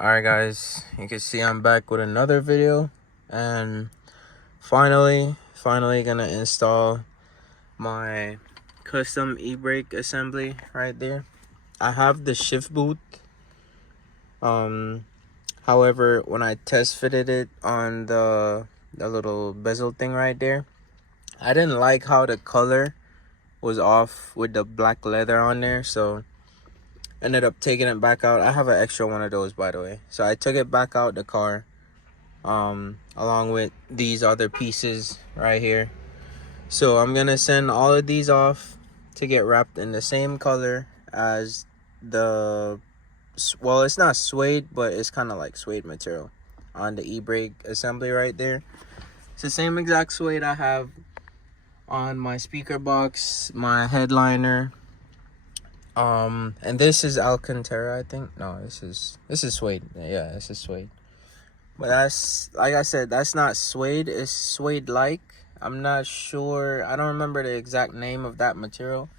Alright guys, you can see I'm back with another video, and finally gonna install my custom e-brake assembly right there. I have the shift boot. However, when I test fitted it on the little bezel thing right there, I didn't like how the color was off with the black leather on there, so ended up taking it back out. I have an extra one of those, by the way, so I took it back out the car, along with these other pieces right here. So I'm gonna send all of these off to get wrapped in the same color as the, well, it's not suede, but it's kind of like suede material on the e-brake assembly right there. It's the same exact suede I have on my speaker box, my headliner, and this is Alcantara, I think. No, this is suede. Yeah, this is suede. But that's, like I said, that's not suede. It's suede-like. I'm not sure. I don't remember the exact name of that material,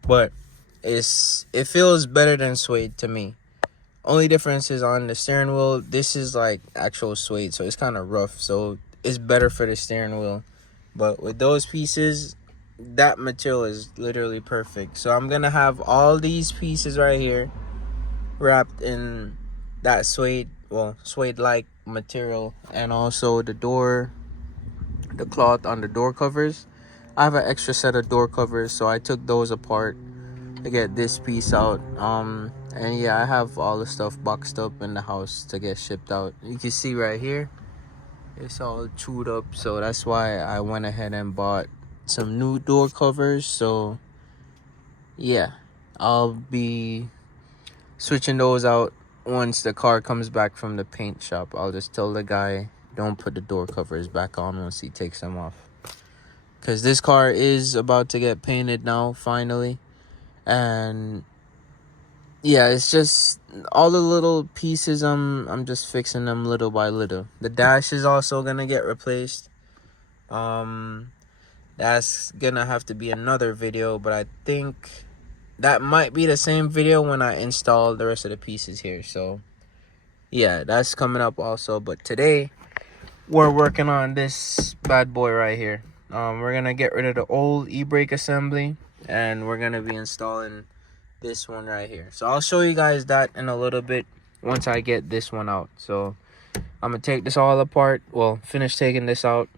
but it feels better than suede to me. Only difference is on the steering wheel. This is like actual suede, so it's kind of rough, so it's better for the steering wheel. But with those pieces, that material is literally perfect. So I'm gonna have all these pieces right here wrapped in that suede, well, suede-like material, and also the cloth on the door covers. I have an extra set of door covers, so I took those apart to get this piece out. And yeah, I have all the stuff boxed up in the house to get shipped out. You can see right here, it's all chewed up, so that's why I went ahead and bought some new door covers. So yeah, I'll be switching those out once the car comes back from the paint shop. I'll just tell the guy, don't put the door covers back on once he takes them off, because this car is about to get painted now, finally. And yeah, it's just all the little pieces, I'm just fixing them little by little. The dash is also gonna get replaced. That's gonna have to be another video, but I think that might be the same video when I install the rest of the pieces here. So yeah, that's coming up also. But today we're working on this bad boy right here. We're gonna get rid of the old e-brake assembly, and we're gonna be installing this one right here. So I'll show you guys that in a little bit once I get this one out. So I'm gonna take this all apart, well, finish taking this out,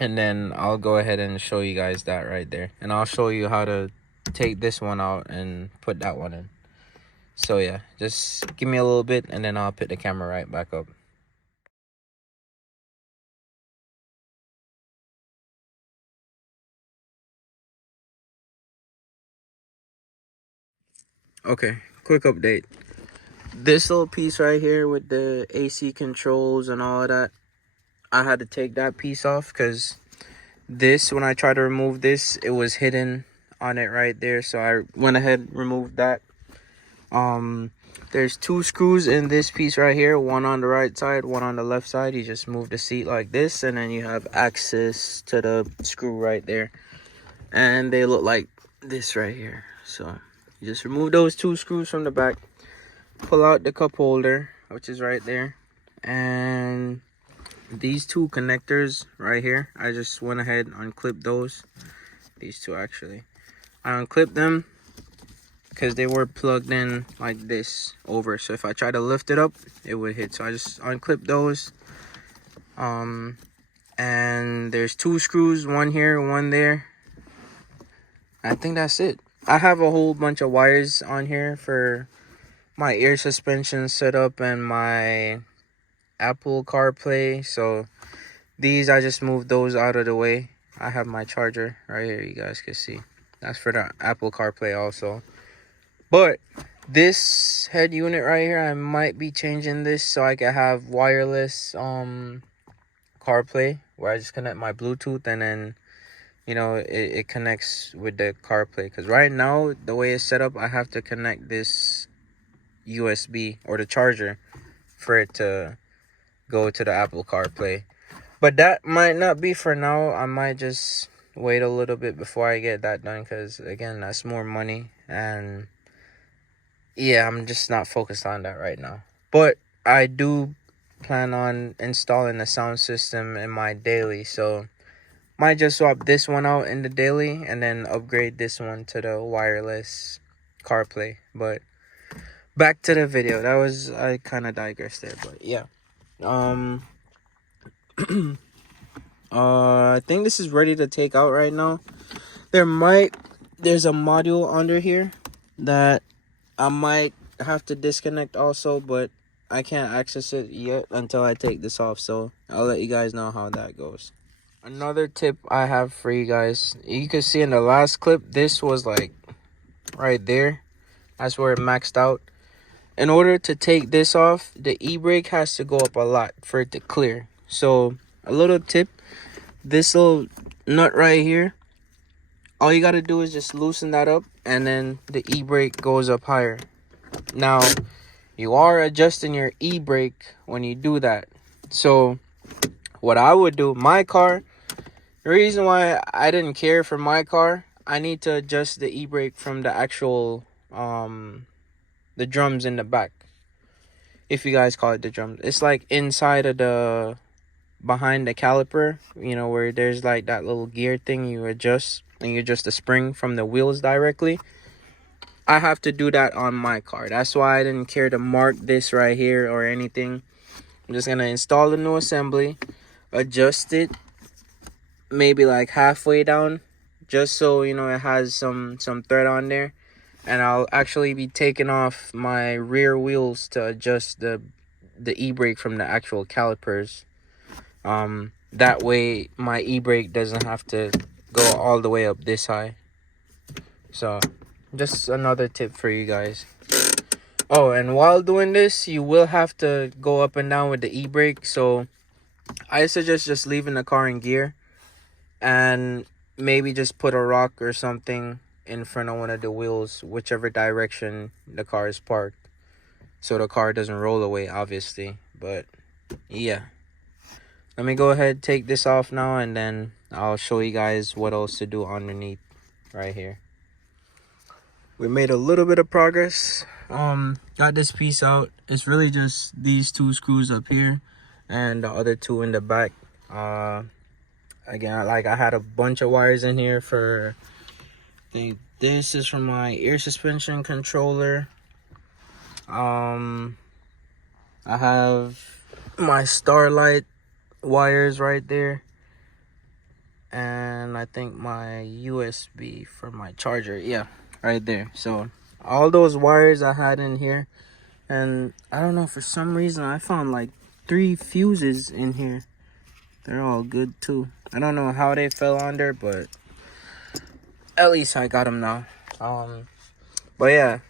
and then I'll go ahead and show you guys that right there, and I'll show you how to take this one out and put that one in. So yeah, just give me a little bit, and then I'll put the camera right back up. Okay, quick update. This little piece right here with the AC controls and all of that, I had to take that piece off because this, when I tried to remove this, it was hidden on it right there. So I went ahead and removed that. There's two screws in this piece right here, one on the right side, one on the left side. You just move the seat like this, and then you have access to the screw right there, and they look like this right here. So you just remove those two screws from the back, pull out the cup holder, which is right there, and these two connectors right here, I just went ahead and unclipped those. These two, actually, I unclipped them because they were plugged in like this over, so if I try to lift it up, it would hit. So I just unclipped those. And there's two screws, one here, one there. I think that's it. I have a whole bunch of wires on here for my ear suspension setup and my Apple CarPlay. So these, I just moved those out of the way. I have my charger right here, you guys can see. That's for the Apple CarPlay also. But this head unit right here, I might be changing this so I can have wireless CarPlay, where I just connect my Bluetooth, and then, you know, it connects with the CarPlay. Because right now, the way it's set up, I have to connect this USB or the charger for it to go to the Apple CarPlay. But that might not be for now. I might just wait a little bit before I get that done, because again, that's more money, and yeah, I'm just not focused on that right now. But I do plan on installing a sound system in my daily, so might just swap this one out in the daily and then upgrade this one to the wireless CarPlay. But back to the video. I kind of digressed there, but yeah. I think this is ready to take out right now. There's a module under here that I might have to disconnect also, but I can't access it yet until I take this off, so I'll let you guys know how that goes. Another tip I have for you guys, you can see in the last clip, this was like right there. That's where it maxed out. In order to take this off, the e-brake has to go up a lot for it to clear. So a little tip, this little nut right here, all you got to do is just loosen that up and then the e-brake goes up higher. Now, you are adjusting your e-brake when you do that. So what I would do, my car, the reason why I didn't care for my car, I need to adjust the e-brake from the actual the drums in the back. If you guys call it the drums. It's like inside of the behind the caliper, you know, where there's like that little gear thing you adjust, and you adjust the spring from the wheels directly. I have to do that on my car. That's why I didn't care to mark this right here or anything. I'm just gonna install the new assembly, adjust it maybe like halfway down, just so you know it has some thread on there. And I'll actually be taking off my rear wheels to adjust the e-brake from the actual calipers. That way my e-brake doesn't have to go all the way up this high. So just another tip for you guys. Oh, and while doing this, you will have to go up and down with the e-brake. So I suggest just leaving the car in gear and maybe just put a rock or something in front of one of the wheels, whichever direction the car is parked, so the car doesn't roll away, obviously. But yeah, let me go ahead, take this off now, and then I'll show you guys what else to do underneath right here. We made a little bit of progress. Got this piece out. It's really just these two screws up here and the other two in the back. Again, like I had a bunch of wires in here for, I think this is from my air suspension controller. I have my Starlight wires right there, and I think my USB for my charger, yeah, right there. So all those wires I had in here, and I don't know, for some reason I found like 3 fuses in here. They're all good too. I don't know how they fell on there, but at least I got them now. But yeah,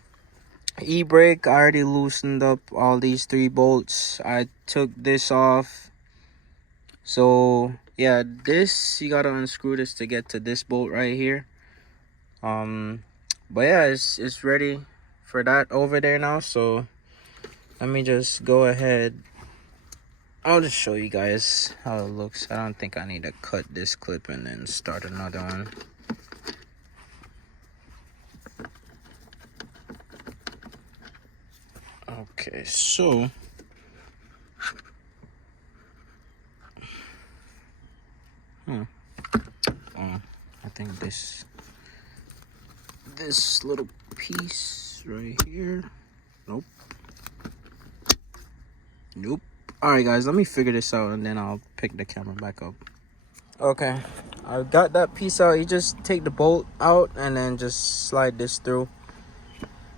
e-brake, I already loosened up all these 3 bolts. I took this off. So yeah, this, you gotta unscrew this to get to this bolt right here. But yeah, it's ready for that over there now. So let me just go ahead. I'll just show you guys how it looks. I don't think I need to cut this clip and then start another one. Okay, so I think this little piece right here. Nope. Alright guys, let me figure this out and then I'll pick the camera back up. Okay, I got that piece out. You just take the bolt out and then just slide this through.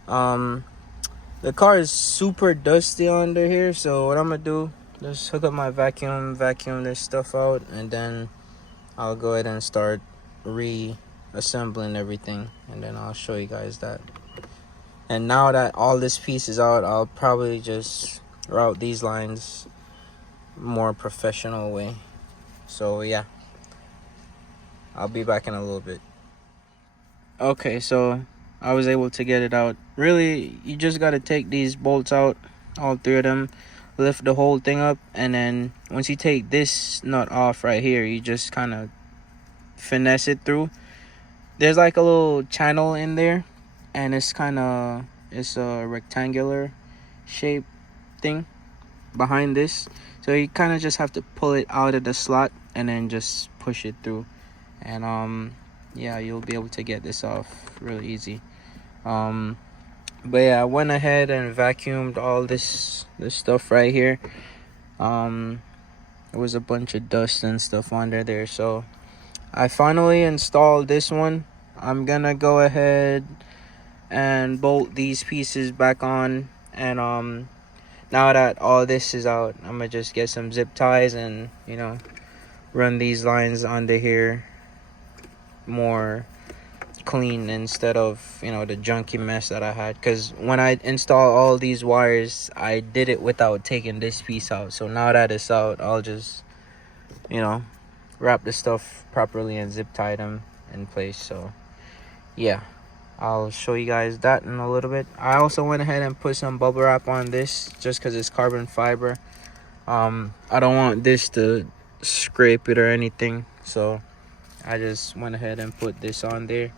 The car is super dusty under here, so what I'm gonna do, just hook up my vacuum this stuff out, and then I'll go ahead and start reassembling everything, and then I'll show you guys that. And now that all this piece is out, I'll probably just route these lines more professional way. So yeah, I'll be back in a little bit. Okay, so I was able to get it out. Really, you just got to take these bolts out, all 3 of them, lift the whole thing up, and then once you take this nut off right here, you just kind of finesse it through. There's like a little channel in there, and it's a rectangular shape thing behind this, so you kind of just have to pull it out of the slot and then just push it through, and yeah, you'll be able to get this off really easy. But yeah, I went ahead and vacuumed all this stuff right here. There was a bunch of dust and stuff under there, so I finally installed this one. I'm gonna go ahead and bolt these pieces back on, and now that all this is out, I'm gonna just get some zip ties and, you know, run these lines under here more clean instead of, you know, the junky mess that I had. Because when I install all these wires, I did it without taking this piece out. So now that it's out, I'll just, you know, wrap the stuff properly and zip tie them in place. So yeah, I'll show you guys that in a little bit. I also went ahead and put some bubble wrap on this just because it's carbon fiber. I don't want this to scrape it or anything, so I just went ahead and put this on there.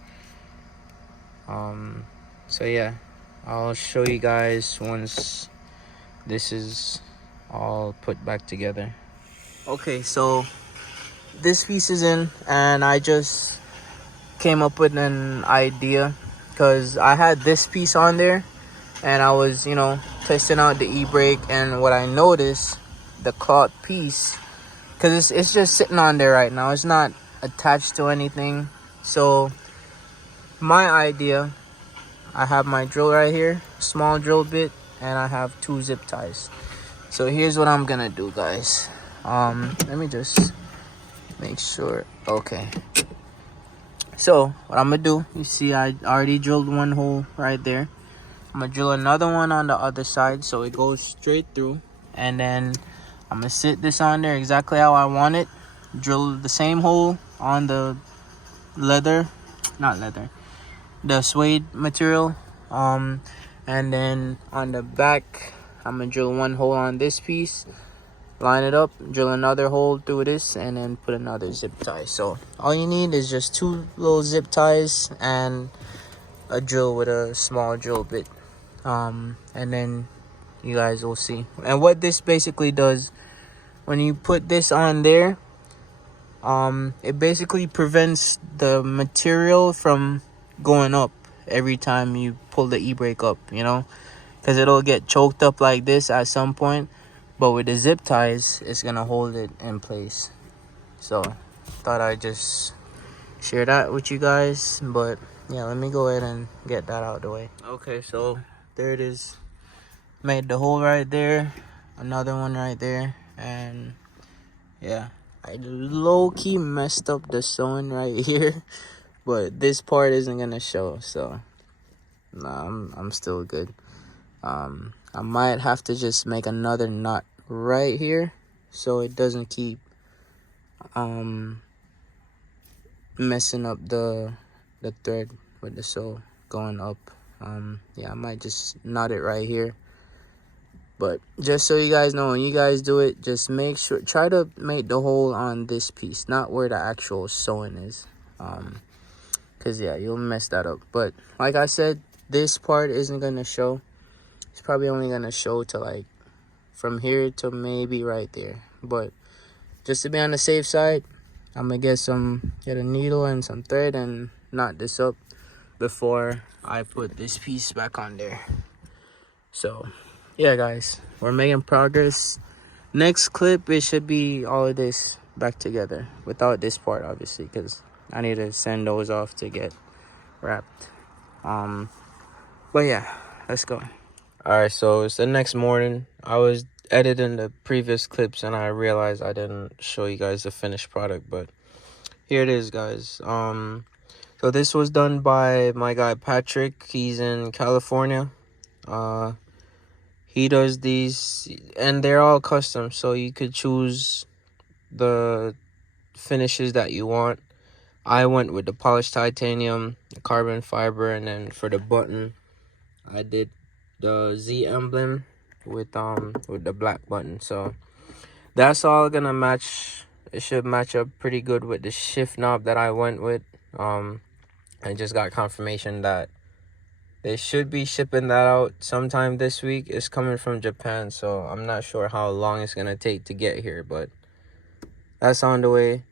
So yeah, I'll show you guys once this is all put back together. Okay, so this piece is in, and I just came up with an idea because I had this piece on there and I was, you know, testing out the e-brake, and what I noticed, the cloth piece, because it's just sitting on there right now, it's not attached to anything. So my idea, I have my drill right here, small drill bit, and I have 2 zip ties. So here's what I'm gonna do, guys. Let me just make sure. Okay, so what I'm gonna do, you see I already drilled one hole right there. I'm gonna drill another one on the other side so it goes straight through, and then I'm gonna sit this on there exactly how I want it. Drill the same hole on the the suede material, and then on the back I'm gonna drill one hole on this piece, line it up, drill another hole through this, and then put another zip tie. So all you need is just 2 little zip ties and a drill with a small drill bit, and then you guys will see. And what this basically does, when you put this on there, it basically prevents the material from going up every time you pull the e-brake up, you know, because it'll get choked up like this at some point. But with the zip ties, it's gonna hold it in place. So thought I'd just share that with you guys. But yeah, let me go ahead and get that out of the way. Okay, so there it is. Made the hole right there, another one right there, and yeah, I low-key messed up the sewing right here, but this part isn't gonna show, so nah, I'm still good. I might have to just make another knot right here so it doesn't keep messing up the thread with the sew going up. Yeah, I might just knot it right here. But just so you guys know, when you guys do it, just make sure, try to make the hole on this piece, not where the actual sewing is. Because yeah, you'll mess that up. But like I said, this part isn't going to show. It's probably only going to show to like from here to maybe right there. But just to be on the safe side, I'm going to get a needle and some thread and knot this up before I put this piece back on there. So yeah, guys, we're making progress. Next clip, it should be all of this back together without this part, obviously, because I need to send those off to get wrapped. But yeah, let's go. All right, so it's the next morning. I was editing the previous clips and I realized I didn't show you guys the finished product, but here it is, guys. So this was done by my guy Patrick. He's in California. He does these, and they're all custom, so you could choose the finishes that you want. I went with the polished titanium, the carbon fiber, and then for the button, I did the Z emblem with the black button. So that's all gonna match. It should match up pretty good with the shift knob that I went with. I just got confirmation that They should be shipping that out sometime this week. It's coming from Japan, so I'm not sure how long it's gonna take to get here, but that's on the way.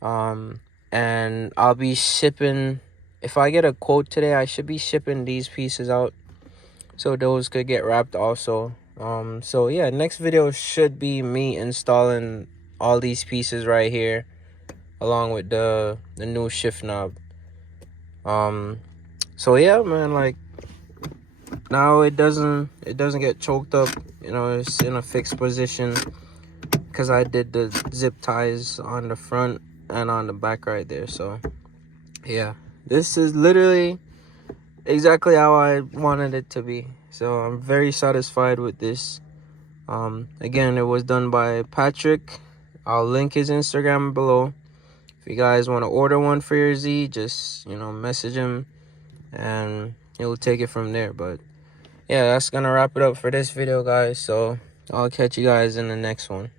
And I'll be shipping, if I get a quote today, I should be shipping these pieces out so those could get wrapped also. So yeah, next video should be me installing all these pieces right here along with the new shift knob. So yeah, man, like now it doesn't get choked up, you know, it's in a fixed position because I did the zip ties on the front and on the back right there. So yeah, this is literally exactly how I wanted it to be. So I'm very satisfied with this. Again, it was done by Patrick. I'll link his Instagram below. If you guys want to order one for your Z, just, you know, message him and he'll take it from there. But yeah, that's gonna wrap it up for this video, guys. So I'll catch you guys in the next one.